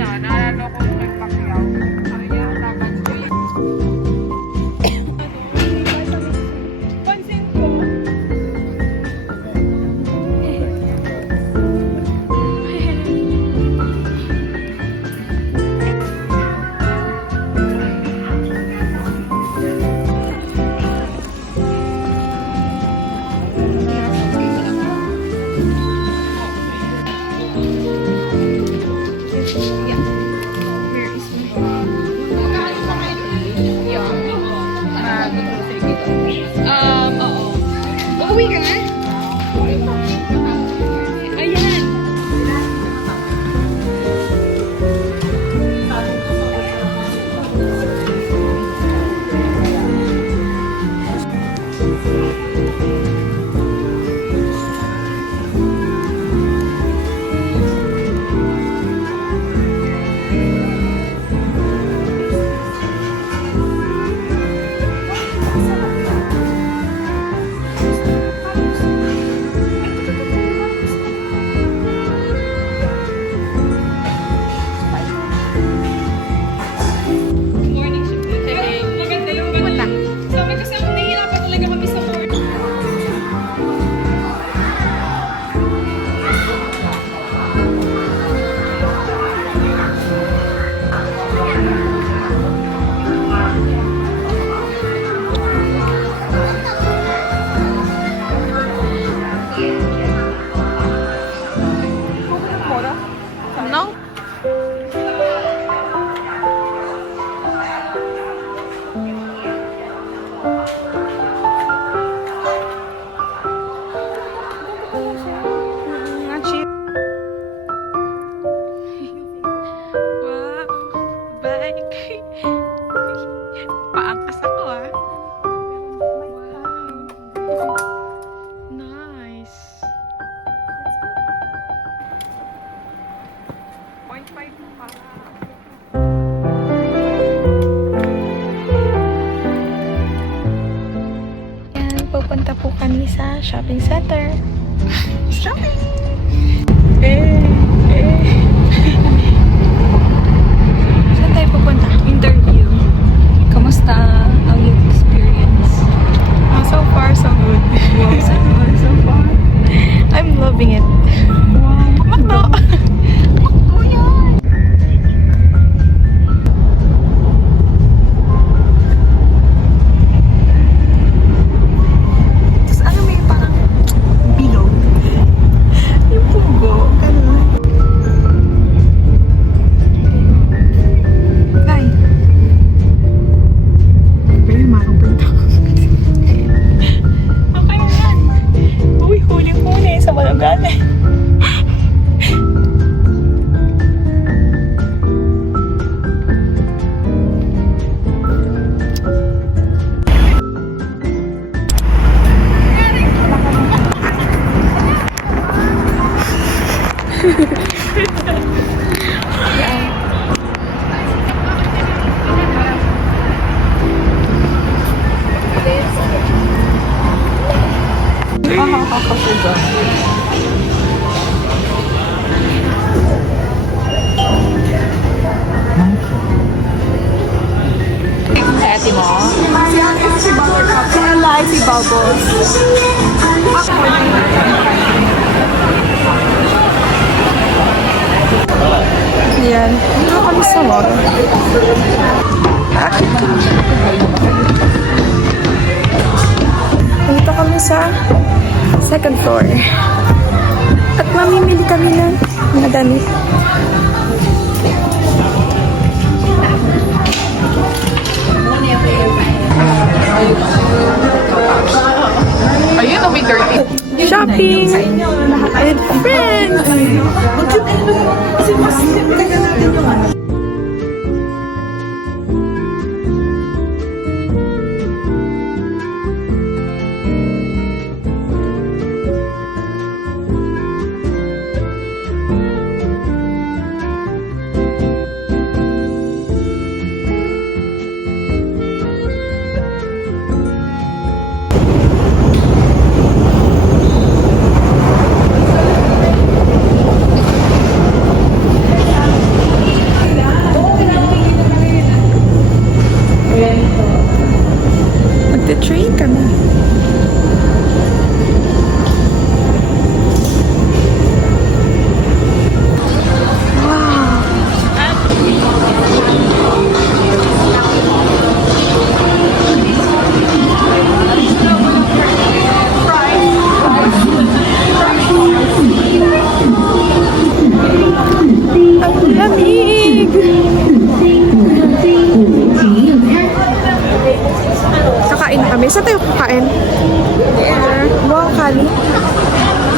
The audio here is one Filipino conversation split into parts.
Naalala ko kay Pacquiao. Sabi niya, dapat ko yun. Pansin ko. Oo. Uuwi ka na? Ayan. Morning shift na tayo. Maganda yung ganun. So, may kasama nahihirapan talaga kami sa morning. No? Wow, bike. Paangkas ako ah. Wow. Nice. 0.5 mo pa. Yan, pupunta po kami sa shopping center. Shopping! Saan tayo pupunta? Interview. Kamusta ang iyong experience? So far, so good. So far. I'm loving it. Wow. Makro! Tapos ano may parang bilog. Yung pugo. Ganun. Ay. Pwede makapunta. Okay na yan. Uy, huli-huli sa Malagale. Ate mo? Kaya live si Bubbles. Yan. Dito kami sa mall. Dito kami sa second floor. At mamimili kami ng mga damit. Ayun, may 30. Shopping with friends. Kasi mas taga natin yung ano.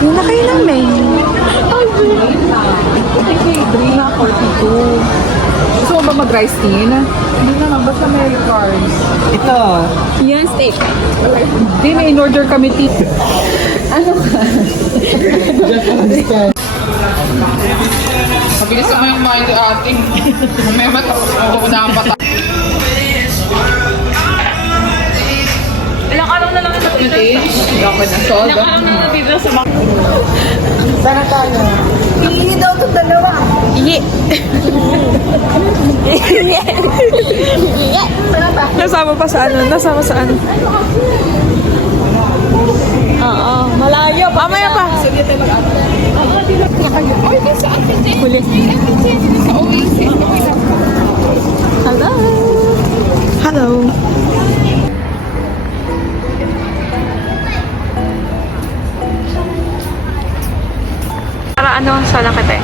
Yun na kayo ng menu. Drink na 42. Gusto mo ba mag-rice tin? Hindi naman, basta may carbs. Ito. Yan, steak. Hindi, may in-order kami tea. Ano ka? Mabilis naman yung mind ating. May matapos ako na ang bata. Ilang araw na lang natitira sa Dapat na solve. Ilang araw na lang natitira sa back. Sana tayo. Hindi daw ito dalawa. Iye. Nasama pa sa ano? Nasama sa ano? Oo, malayo. Mamaya pa. Hello. Hello. Para ano sa nakate?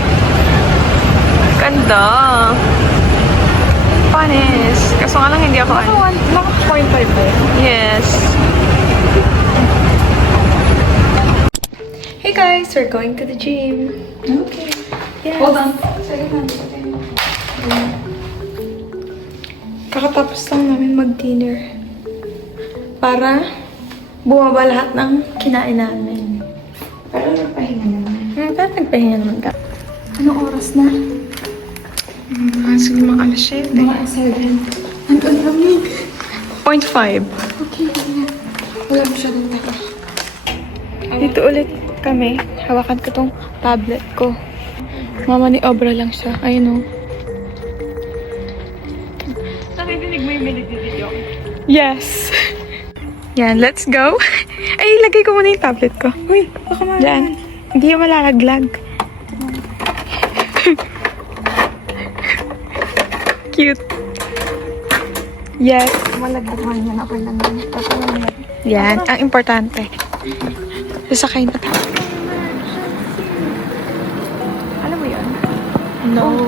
Ganda. Panis. Kaso nga lang hindi ako ano. Naka 0.5 ba yun? Yes. Hey guys, we're going to the gym. Okay. Yes. Hold on. Kakatapos lang namin mag-dinner. Para bumaba lahat ng kinain namin. Pero nagpahinga naman. Pero nagpahinga naman ka. Anong oras na? Siguro mga alas 7. Mga 7. Ang lamig. 0.5. Okay, wala masyadong teka. Dito ulit kami. Hawakan ko tong tablet ko. Mama ni Obra lang siya. Ayun o. Nakikinig mo yung melody video. Yes. Yan, let's go. Ay, lagay ko muna yung tablet ko. Uy, baka ma... Diyan. Hindi yung malalaglag. Cute. Yes. Malagdag man yan. Okay lang yan. Yan, ang importante. Sasakay na tayo. Alam mo yun? No.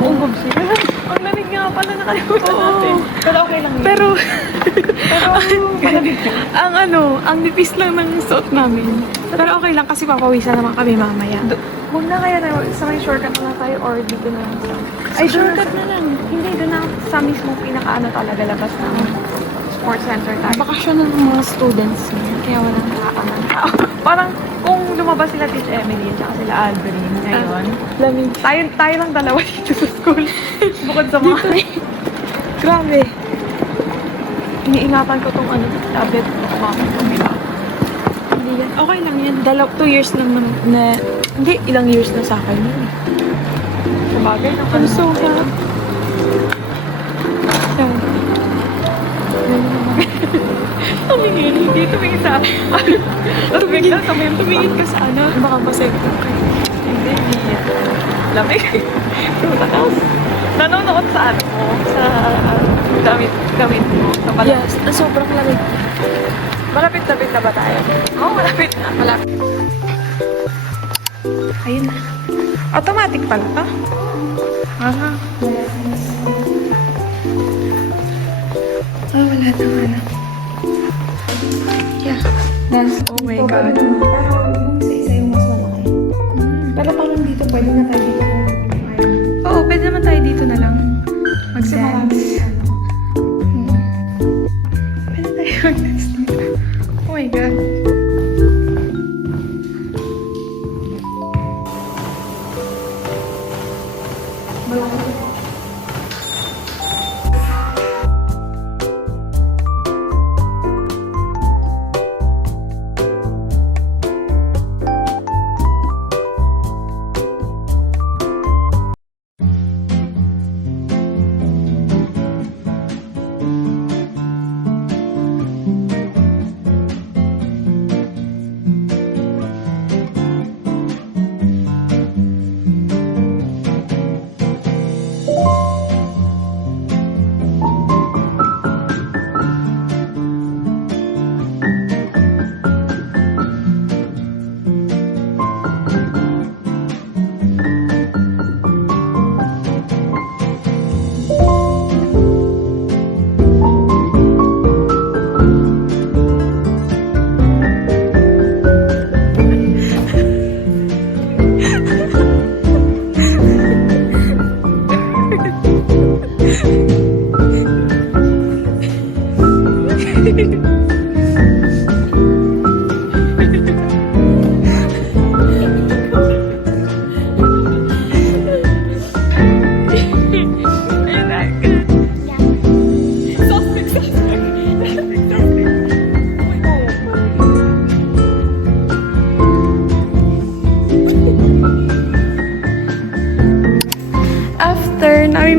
Ang lamig nga pala, nakalimutan natin. Pero okay lang yun. Pero, malamig ka. ang ang nipis lang ng suot namin. Pero okay lang kasi papawisan naman kami mamaya. Huwag na kaya tayo, sa may shortcut na lang tayo or dito na lang sa... Ay, shortcut na lang. Hindi, doon na sa mismo pinaka-ano talaga, labas ng sports center tayo. Bakasyon ng mga students ngayon, kaya walang nakakaman. Parang kung lumabas sila Teach Emily at saka sila Aldrin ngayon, Lamig. tayo lang dalawa dito sa school. Bukod sa mga... Grabe. Iniingatan ko tong tablet ko. Kumila. Hindi yan. Okay lang yan. 2 years lang na hindi, ilang years na sa akin yun. Sabagay ng I'm so hot. Yan. Tumingin, hindi tumingin sa... Tumingin ka sa ano? Baka masaya ka. Hindi, hindi. Lamig. Tapos, nanonood sa ano mo, sa gamit mo. Sa pala. Yes, sobrang lamig. Malapit-lapit na ba tayo? Oo, malapit na. Malapit. Ayun na. Automatic pala to. Aha. Ah, wala na nga na. Yeah. Oh my God. Pero yung isa yung mas malaki. Pero parang dito, pwede na tayo dito. Oo, pwede naman tayo dito na lang. Kasi marami Mag-dance. ano. Pwede tayo mag-dance dito. Oh my God.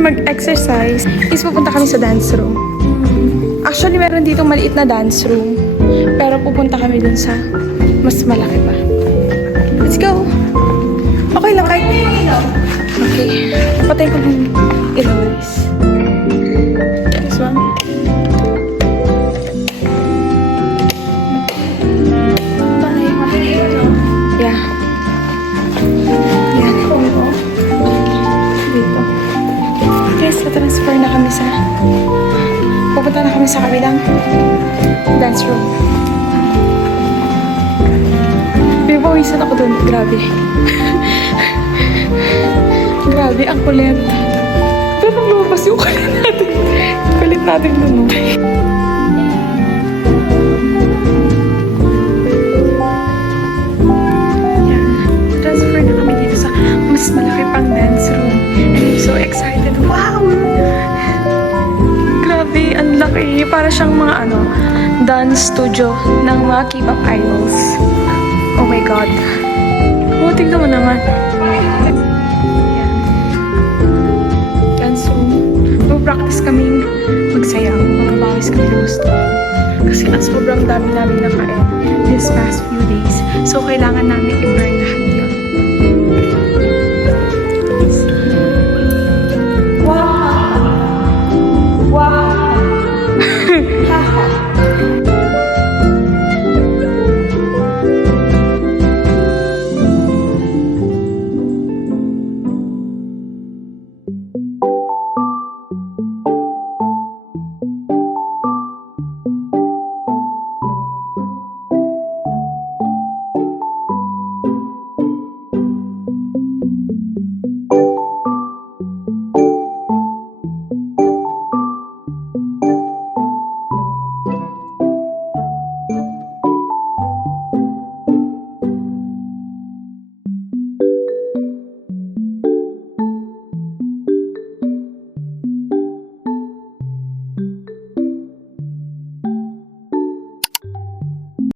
mag-exercise is pupunta kami sa dance room. Actually, meron ditong maliit na dance room. Pero pupunta kami dun sa mas malaki pa. Let's go! Okay lang kahit... Okay. Patay ko ng ilaw, guys. This one. Yeah. Yan. Dito. Guys, na-transfer na kami sa... Pupunta na kami sa kabilang dance room. Pipawisan ako dun. Grabe. Grabe, ang kulit. Pero lumabas yung kulit natin. Kulit natin dun, no? Yan. Transfer na kami dito sa mas malaki pang dance room. And I'm so excited. Wow! Grabe, ang laki. Para siyang mga dance studio ng mga K-pop idols. Oh my God. Oh, tignan mo naman. Dance room. Mag-practice kaming magsayaw. Mamabawis kami gusto. Kasi sobrang dami namin nakain this past few days. So, kailangan namin i-burn